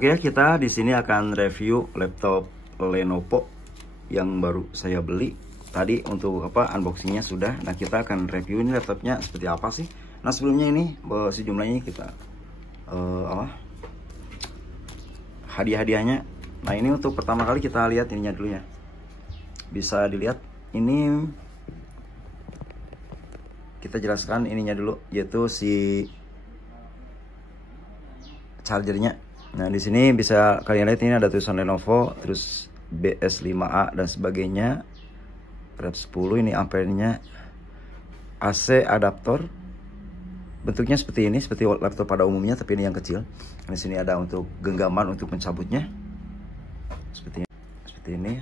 Oke, kita di sini akan review laptop Lenovo yang baru saya beli tadi. Untuk unboxingnya sudah. Nah, kita akan review ini laptopnya seperti apa sih. Nah, sebelumnya ini sejumlahnya kita hadiah-hadiahnya. Nah, ini untuk pertama kali kita lihat ininya dulu ya. Bisa dilihat ini, kita jelaskan ininya dulu, yaitu si chargernya. Nah, di sini bisa kalian lihat ini ada tulisan Lenovo, terus BS5A dan sebagainya. Rep 10 ini ampernya. AC adaptor. Bentuknya seperti ini, seperti laptop pada umumnya, tapi ini yang kecil. Di sini ada untuk genggaman untuk mencabutnya. Seperti ini. Seperti ini.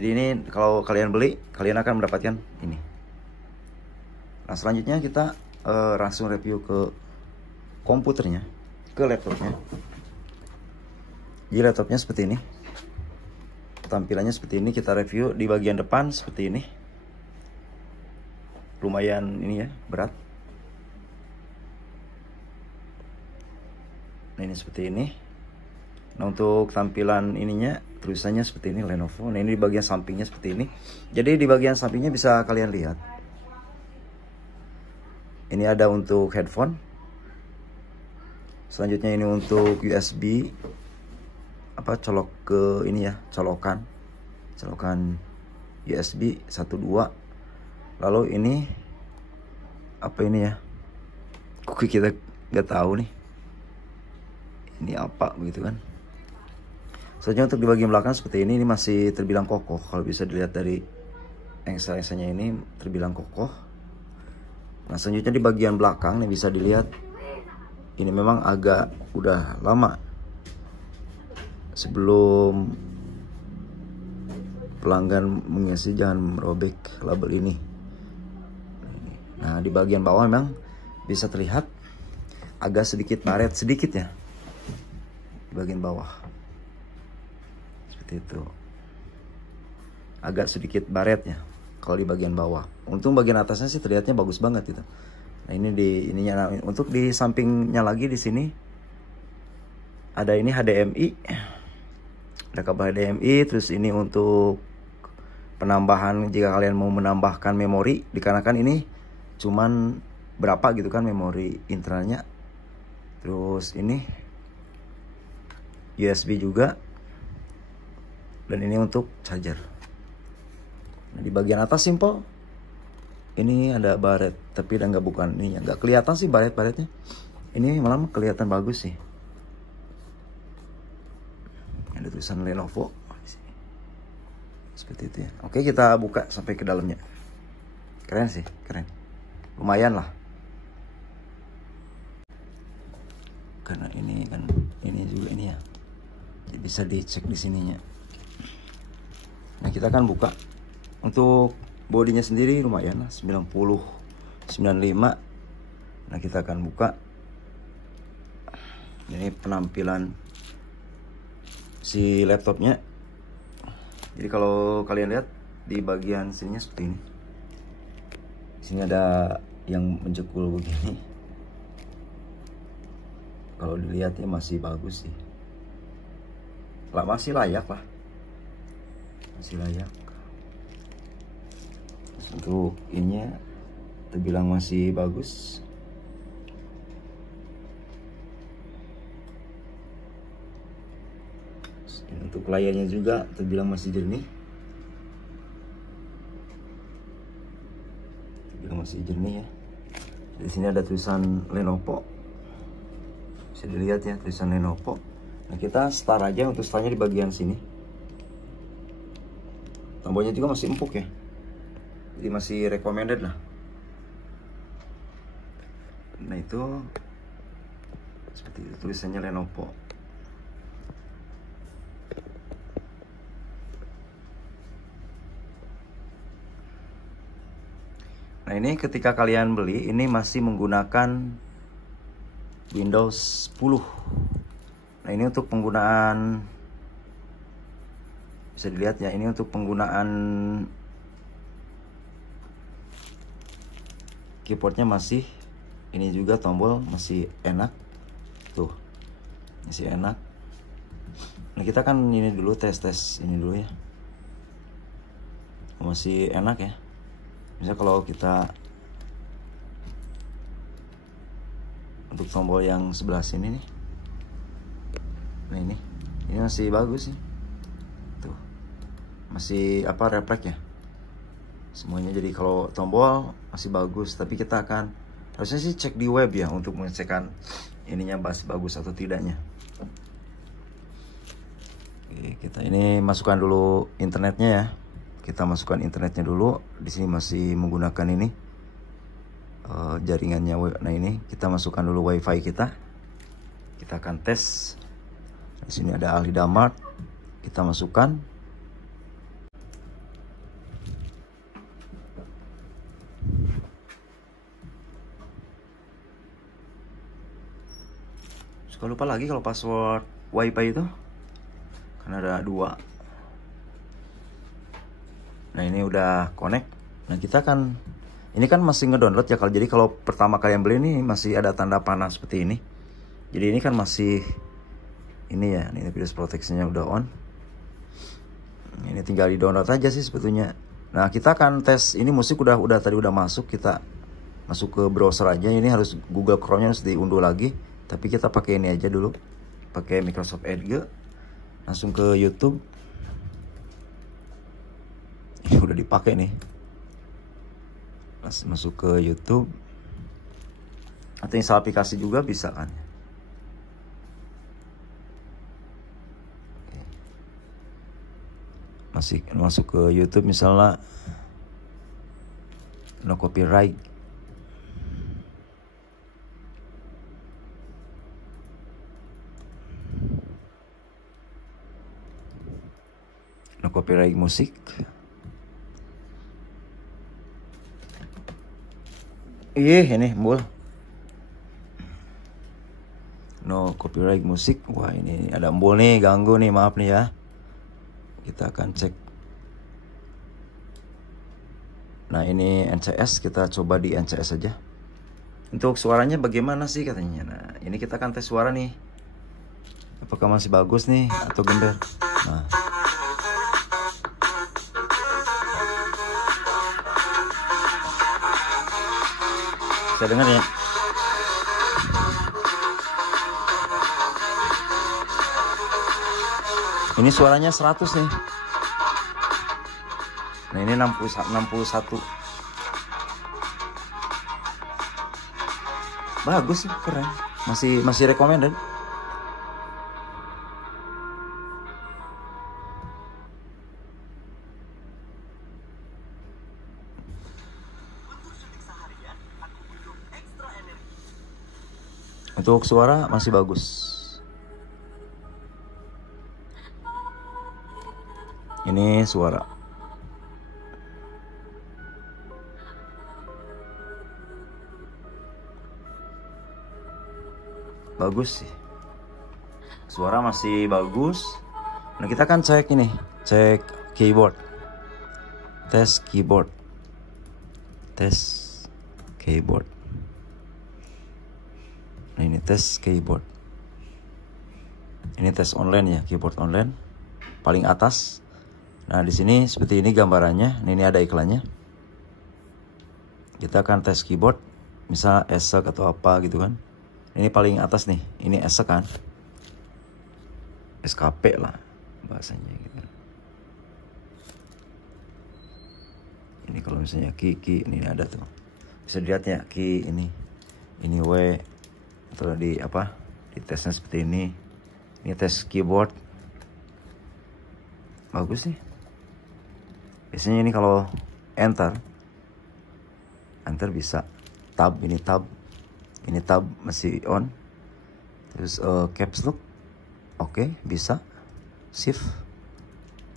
Jadi ini kalau kalian beli, kalian akan mendapatkan ini. Nah, selanjutnya kita langsung review ke komputernya, ke laptopnya. Jadi laptopnya seperti ini, tampilannya seperti ini. Kita review di bagian depan seperti ini. Lumayan ini ya, berat. Nah, ini seperti ini. Nah, untuk tampilan ininya, tulisannya seperti ini Lenovo. Nah, ini di bagian sampingnya seperti ini. Jadi di bagian sampingnya bisa kalian lihat, ini ada untuk headphone. Selanjutnya ini untuk USB, colok ke ini ya, colokan USB 1.2. Lalu ini apa ini ya, cookie, kita nggak tahu nih ini apa begitu kan. Selanjutnya untuk di bagian belakang seperti ini masih terbilang kokoh. Kalau bisa dilihat dari engsel-engselnya ini terbilang kokoh. Nah, selanjutnya di bagian belakang nih bisa dilihat, ini memang agak udah lama sebelum pelanggan mengisi, jangan merobek label ini. Nah, di bagian bawah memang bisa terlihat agak sedikit baret, sedikit ya, di bagian bawah seperti itu, agak sedikit baretnya kalau di bagian bawah. Untung bagian atasnya sih terlihatnya bagus banget gitu. Nah, ini di ininya. Untuk di sampingnya lagi di sini ada ini HDMI, ada kabel HDMI. Terus ini untuk penambahan jika kalian mau menambahkan memori, dikarenakan ini cuman berapa gitu kan memori internalnya. Terus ini USB juga, dan ini untuk charger. Nah, di bagian atas simple, ini ada baret, tapi udah bukan ini, nggak kelihatan sih baret-baretnya. Ini malah kelihatan bagus sih. Ada tulisan Lenovo seperti itu ya. Oke, kita buka sampai ke dalamnya. Keren sih, keren, lumayan lah. Karena ini kan, ini juga ini ya, jadi bisa dicek di sininya. Nah, kita akan buka. Untuk bodinya sendiri lumayan lah, 90-95. Nah, kita akan buka. Ini penampilan si laptopnya. Jadi kalau kalian lihat di bagian sininya seperti ini. Di sini ada yang menjekul begini. Kalau dilihat ya masih bagus sih. Masih layak lah. Masih layak. Untuk ininya terbilang masih bagus. Untuk layarnya juga terbilang masih jernih. Terbilang masih jernih ya. Di sini ada tulisan Lenovo. Bisa dilihat ya, tulisan Lenovo. Nah, kita start aja. Untuk startnya di bagian sini. Tombolnya juga masih empuk ya. Jadi masih recommended lah. Nah, itu seperti itu tulisannya Lenovo. Nah, ini ketika kalian beli, ini masih menggunakan Windows 10. Nah, ini untuk penggunaan, bisa dilihat ya, ini untuk penggunaan keyboardnya masih, ini juga tombol masih enak tuh. Masih enak. Nah kita kan ini dulu tes ini dulu ya. Masih enak ya. Misal kalau kita untuk tombol yang sebelah sini nih. Nah ini masih bagus sih. Tuh. Masih apa, refleks ya. Semuanya, jadi kalau tombol masih bagus, tapi kita akan harusnya sih cek di web ya untuk mengecekkan ininya masih bagus atau tidaknya. Oke, kita ini masukkan dulu internetnya ya. Kita masukkan internetnya dulu. Di sini masih menggunakan ini jaringannya. Nah ini kita masukkan dulu wifi kita. Kita akan tes. Di sini ada Alfamart. Kita masukkan. Suka lupa lagi kalau password wifi itu, karena ada 2. Nah ini udah connect. Nah kita kan ini kan masih ngedownload ya. Jadi kalau pertama kalian beli ini masih ada tanda panah seperti ini. Jadi ini kan masih ini ya. Ini video protection-nya udah on. Ini tinggal di download aja sih sebetulnya. Nah kita akan tes ini musik udah tadi udah masuk. Kita masuk ke browser aja. Ini harus Google Chrome-nya harus diunduh lagi. Tapi kita pakai ini aja dulu. Pakai Microsoft Edge. Langsung ke YouTube. Ini udah dipakai nih. Masuk ke YouTube. Atau install aplikasi juga bisa kan. Masuk ke YouTube misalnya no copyright. No copyright musik. Ini embul. No copyright musik. Wah ini ada embul nih, ganggu nih, maaf nih ya. Kita akan cek. Nah ini NCS, kita coba di NCS aja. Untuk suaranya bagaimana sih katanya. Nah ini kita akan tes suara nih. Apakah masih bagus nih atau gembel. Nah saya dengar ya. Ini suaranya 100 nih. Nah ini 61. Bagus sih, keren. Masih recommended. Untuk suara masih bagus. Ini suara. Bagus sih. Suara masih bagus. Nah kita kan cek ini. Cek keyboard. Tes keyboard. Tes keyboard. Nah ini tes keyboard. Ini tes online ya, keyboard online. Paling atas. Nah di sini seperti ini gambarannya. Ini ada iklannya. Kita akan tes keyboard. Misal ESC atau apa gitu kan. Ini paling atas nih. Ini ESC kan. SKP lah bahasanya gitu. Ini kalau misalnya key ini ada tuh. Bisa dilihat ya key ini. Ini W atau di apa? Di tesnya seperti ini. Ini tes keyboard. Bagus sih. Biasanya ini kalau enter bisa. Tab, ini tab masih on. Terus caps lock. Oke, bisa. Shift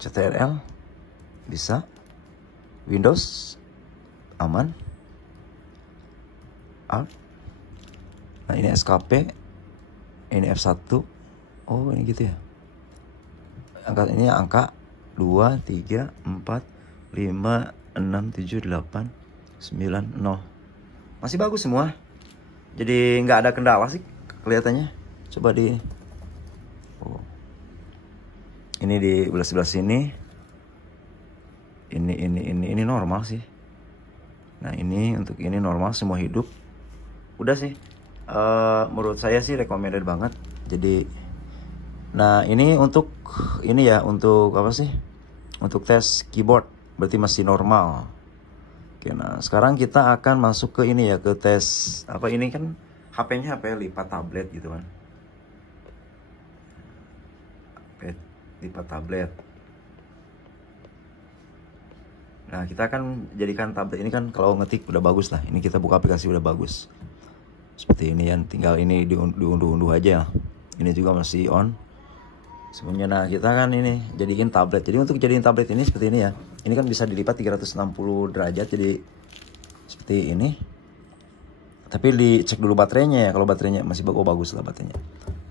CTRL bisa. Windows aman. Alt. Nah ini SKP. Ini F1. Oh ini gitu ya. Ini angka 2, 3, 4, 5, 6, 7, 8, 9, 0. Masih bagus semua. Jadi nggak ada kendala sih kelihatannya. Coba di Ini di sebelah sini. Ini normal sih. Nah ini untuk ini normal, semua hidup. Udah sih. Menurut saya sih recommended banget. Jadi, nah ini untuk ini ya, untuk apa sih? Untuk tes keyboard, berarti masih normal. Oke, nah sekarang kita akan masuk ke ini ya, ke tes apa ini kan HP-nya HP lipat tablet gitu kan. HP lipat tablet. Nah kita akan jadikan tablet ini kan kalau ngetik udah bagus lah. Ini kita buka aplikasi udah bagus. Seperti ini ya, tinggal ini diunduh-unduh aja. Ini juga masih on. Sebenarnya nah kita kan ini jadiin tablet. Jadi untuk jadiin tablet ini seperti ini ya. Ini kan bisa dilipat 360 derajat jadi seperti ini. Tapi dicek dulu baterainya ya. Kalau baterainya masih bagus lah baterainya.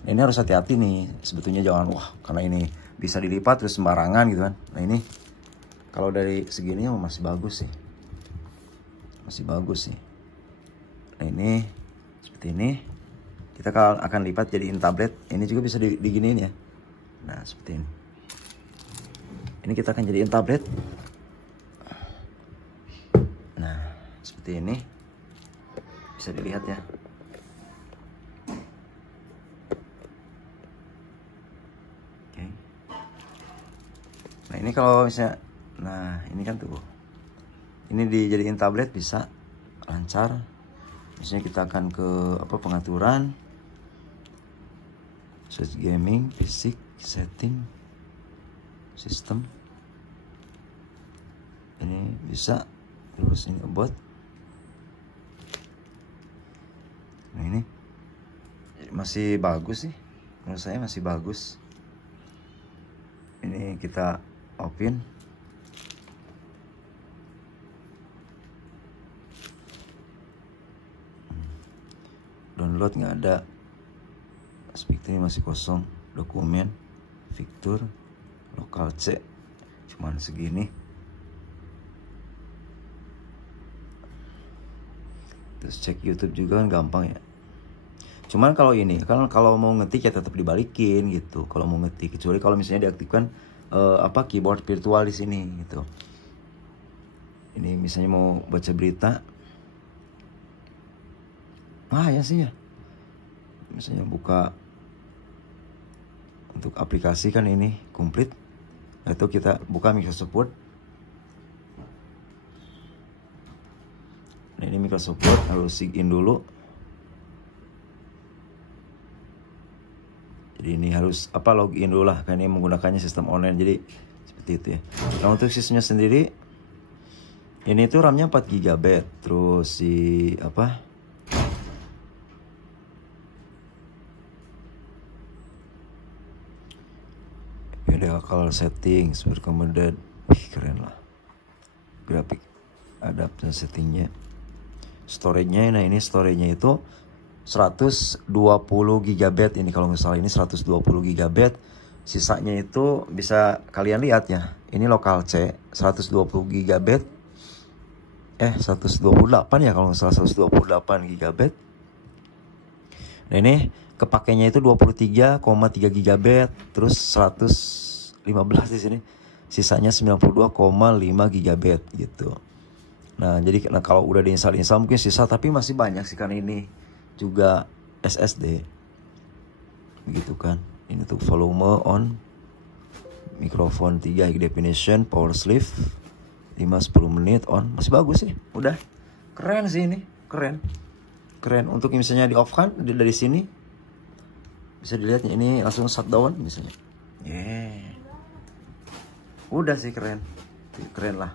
Nah, ini harus hati-hati nih. Sebetulnya jangan wah karena ini bisa dilipat terus sembarangan gitu kan. Nah ini kalau dari segini masih bagus sih. Masih bagus sih. Nah ini seperti ini. Kita akan lipat jadiin tablet. Ini juga bisa diginiin ya. Nah seperti ini. Ini kita akan jadiin tablet. Nah seperti ini. Bisa dilihat ya. Oke. Nah ini kalau misalnya, nah ini kan tuh. Ini dijadiin tablet bisa lancar. Misalnya kita akan ke apa pengaturan, search gaming, fisik, setting, sistem. Ini bisa terus ini about. Nah ini masih bagus sih, menurut saya masih bagus. Ini kita open. Download nggak ada, speaker ini masih kosong, dokumen, fitur, lokal C, cuman segini. Terus cek YouTube juga kan gampang ya. Cuman kalau ini kan kalau mau ngetik ya tetap dibalikin gitu. Kalau mau ngetik, kecuali kalau misalnya diaktifkan apa keyboard virtual di sini gitu. Ini misalnya mau baca berita. Ya sih ya. Misalnya buka untuk aplikasi kan ini komplit. Atau kita buka Microsoft Word. Nah ini Microsoft Word harus sign dulu. Jadi ini harus apa login dulu lah, karena ini menggunakannya sistem online. Jadi seperti itu ya. Nah untuk sistemnya sendiri ini tuh RAM-nya 4 GB. Terus si apa? Ada color settings, recommended. Keren lah. Grafik adaptation settingnya. Storage-nya, nah ini storage-nya itu 120 GB. Ini kalau misalnya ini 120 GB. Sisanya itu bisa kalian lihat ya. Ini lokal C 120 GB. 128 ya kalau misalnya 128 GB. Nah ini kepakainya itu 23,3 GB. Terus 115 di sini. Sisanya 92,5 GB gitu. Nah jadi kalau udah diinstal mungkin sisa, tapi masih banyak sih karena ini juga SSD begitu kan. Ini tuh volume on, mikrofon 3 high definition, power sleeve 5-10 menit on, masih bagus sih. Udah keren sih ini, keren untuk misalnya di off kan dari sini bisa dilihat ini langsung shutdown misalnya. Udah sih keren lah.